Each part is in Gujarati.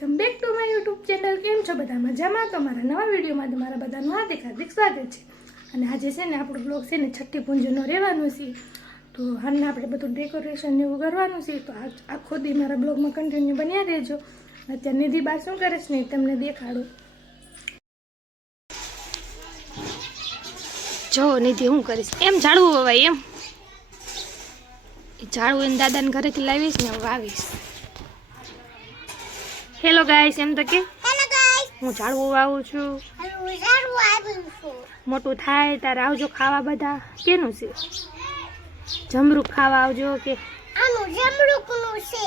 Welcome back to my YouTube channel. કેમ છો બધા મજામાં? તો મારા નવા વિડીયોમાં તમારા બધાનું હાર્દિક સ્વાગત છે। અને આજે છે ને આપણો બ્લોગ છે ને છઠ્ઠી પૂંજનો રહેવાનું છે। તો હાલને આપણે બધું ડેકોરેશન એવું કરવાનું છે। તો આખો દી મારા બ્લોગમાં કન્ટિન્યુ બન્યા રહેજો। અત્યારે નિધિ બા શું કરે છે ને તમને દેખાડું। જો નિધિ હું કરીશ એમ ઝાડવું વવાય એમ ઝાડવું એને દાદાને ઘરેથી લાવીશ ને વાવીશ। હેલો ગાઈસ એમ તો કે હેલો ગાઈસ હું ઝાડવું વાવું છું। મોટું થાય ત્યારે આવજો ખાવા બધા। કેનું છે? જમરૂક ખાવા આવજો કે આનું જમરૂકનું છે।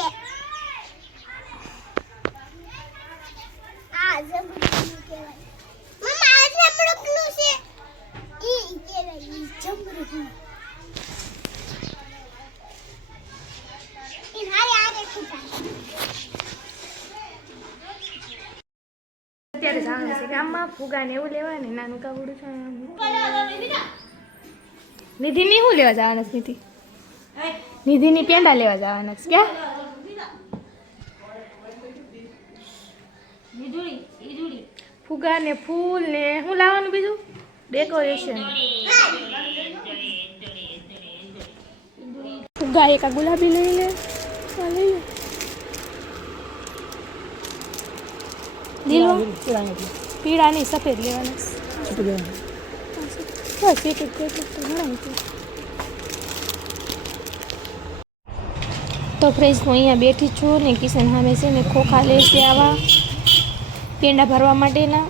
આ જમરૂકનું કહેવાય મમ્મા આ જમરૂકનું છે ઈ કહેવાય જમરૂકનું ઈ હારે આરે કુટા અત્યારે જવાનું છે ગામમાં ફુગા ને એવું લેવા ને નાનું કાવડું છે। નિધિની શું લેવા જવાના છે? નિધિની પેંડા લેવા જવાના છે। ક્યાં ફુગા ને ફૂલ ને શું લાવવાનું બીજું ડેકોરેશન ફુગા એક આ ગુલાબી લઈ લે લીલો પીળા નહીં સફેદ લેવાના બસ એક તો ફ્રેન્ડ્સ હું અહીંયા બેઠી છું ને કિશન સામે છે ને ખોખા લે છે આવા પેંડા ભરવા માટેના।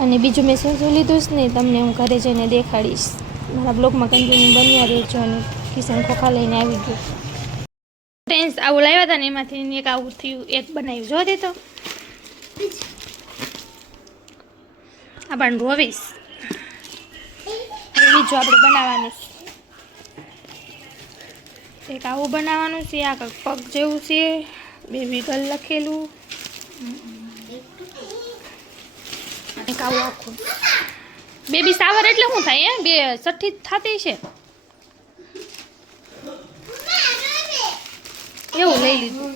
અને બીજું મેં શું શું લીધું છે ને તમને હું ઘરે જઈને દેખાડીશ। મારા બ્લોગમાં કન્ટિન્યુ બન્યા રહેજો। અને કિશન ખોખા લઈને આવી ગયો। ફ્રેન્ડ્સ આવું લાવ્યા હતા ને એમાંથી એક આવું થયું એક બનાવ્યું જો દે તો આપણને રોવીશ બીજું આપણે બનાવવાનું છે એક આવું બનાવવાનું છે। આ કંઈક પગ જેવું છે બેબી ગર્લ લખેલું એક આવું આખું બેબી સાવર એટલે શું થાય બે સઠ્ઠી થતી છે એવું લઈ લીધું।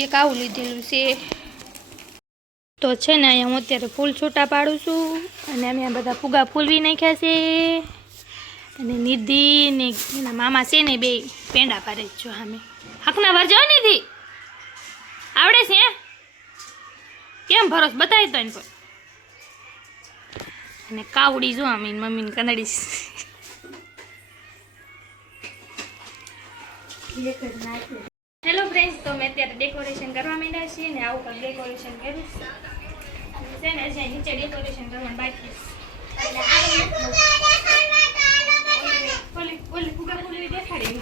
એક આવું લીધેલું છે। તો છે ને અહીંયા હું અત્યારે ફૂલ છૂટા પાડું છું અને અમે આ બધા ફુગા ફૂલવી નાખ્યા છે। અને નિધિ ને એના મામા છે ને બે પેંડા પાડે જ જો અમે હકના ભરજો નિધિ આવડે છે કેમ ભરોસ બતાવી તો એને કોઈ અને કાવડી જો અમે મમ્મીને કનડીશ હેલો ફ્રેન્ડ્સ તો મેં અત્યારે ડેકોરેશન કરવા માંડ્યા છીએ ને આવું કંઈક ડેકોરેશન કરીશ છે ને જે નીચે ડેકોરેશન કરવાનું બાકી ઓલી ફુગા ફૂલવી દેખાડી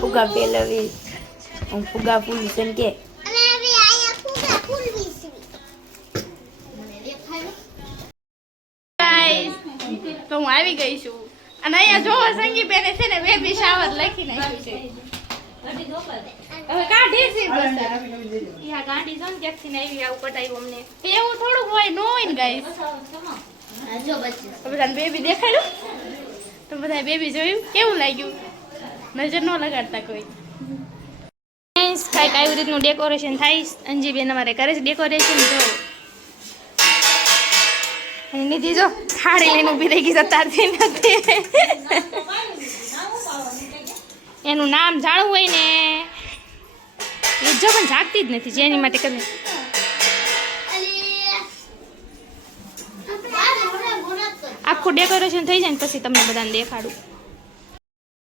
ફુગા પેલવી ફુગા ફૂલ કે તો હું આવી ગઈ છું અને અહીંયા જોવો સંગી બેને છે ને બેબી શાવર લખી નાખ્યું છે। હવે કાઢી છે બસ યા ગાડી જો ને ક્યાંથી ને આવી આવું કટાયું અમને એવું થોડું હોય નો હોય ને ગાઈસ જો બચ્ચે બધાને બેબી દેખાડ્યું તો બધા બેબી જોયું કેવું લાગ્યું નજર ન લગાડતા કોઈ કાંઈક આવી રીતનું ડેકોરેશન થાય। અંજીબેન અમારે કરે છે ડેકોરેશન જો નિધિ જો થાળી લઈને ઊભી રહી ગઈ સતારતી નથી એનું નામ જાણવું હોય ને એ જો પણ જાગતી જ નથી જેની માટે કરે આખું ડેકોરેશન થઈ જાય ને પછી તમને બધાને દેખાડું।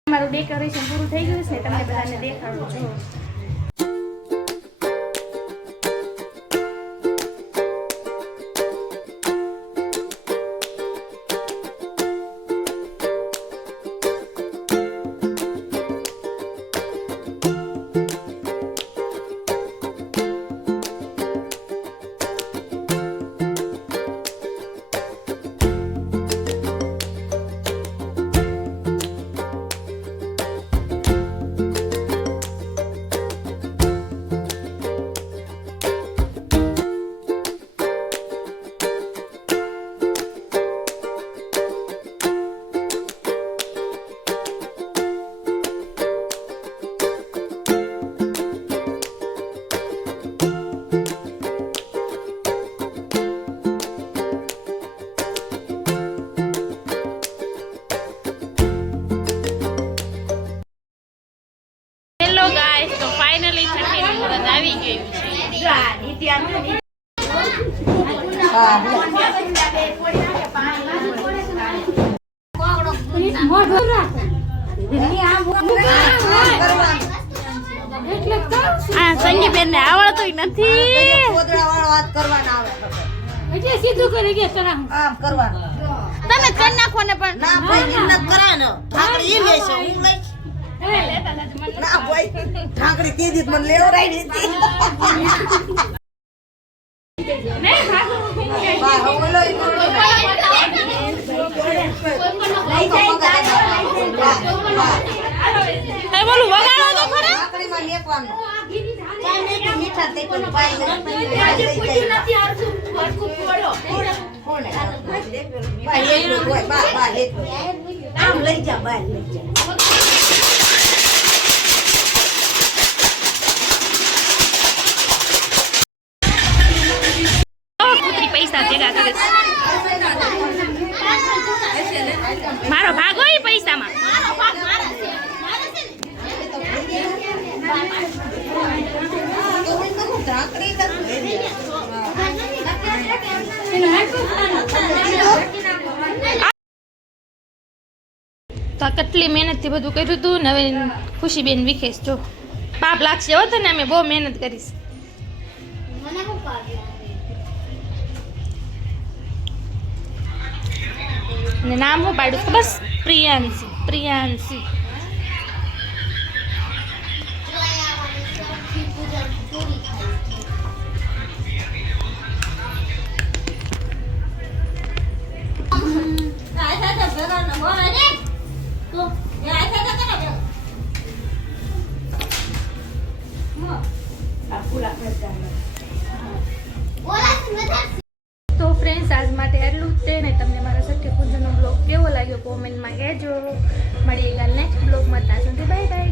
મારું ડેકોરેશન પૂરું થઈ ગયું છે તમને બધાને દેખાડું જો આ સંગીબેન ને આવડતું નથી. સીધું કરી ગયા આમ કરવાનું તમે કરી નાખો ને પણ ના ભાઈ હિંમત કરાય ને ઠાકડી ઈ લેશે હું લઈશ ના ભાઈ ઠાકડી તે દીધ મને લેવરાઈ દીધી બા ઓલો ઈ હે બોલું વગાડો તો ખરા. ઠાકડીમાં લેવાનું ચાલે કે મીઠા તે પણ ભાઈ કોણે ભાઈ એટલું હોય બા બા એટલું આમ લઈ જા બા લઈ જા પુત્રી પૈસા ભેગા કરે છે. મારો ભાગ હોય પૈસામાં. તો કેટલી મહેનત થી બધું કર્યું હતું ને હવે ખુશીબેન વિખેશ જો પાપ લાગશે હો તને. અમે બહુ મહેનત કરીશ. ને નામ હું પાડું ખબર છે? પ્રિયાંશી. પ્રિયાંશી. તો ફ્રેન્ડ્સ આજ માટે એટલું જ છે ને. તમને મારા સઠ્ઠી પૂજનનો બ્લોગ કેવો લાગ્યો કોમેન્ટમાં કહેજો. મળીએ કાલ નેક્સ્ટ બ્લોગમાં. ત્યાં સુધી બાય બાય.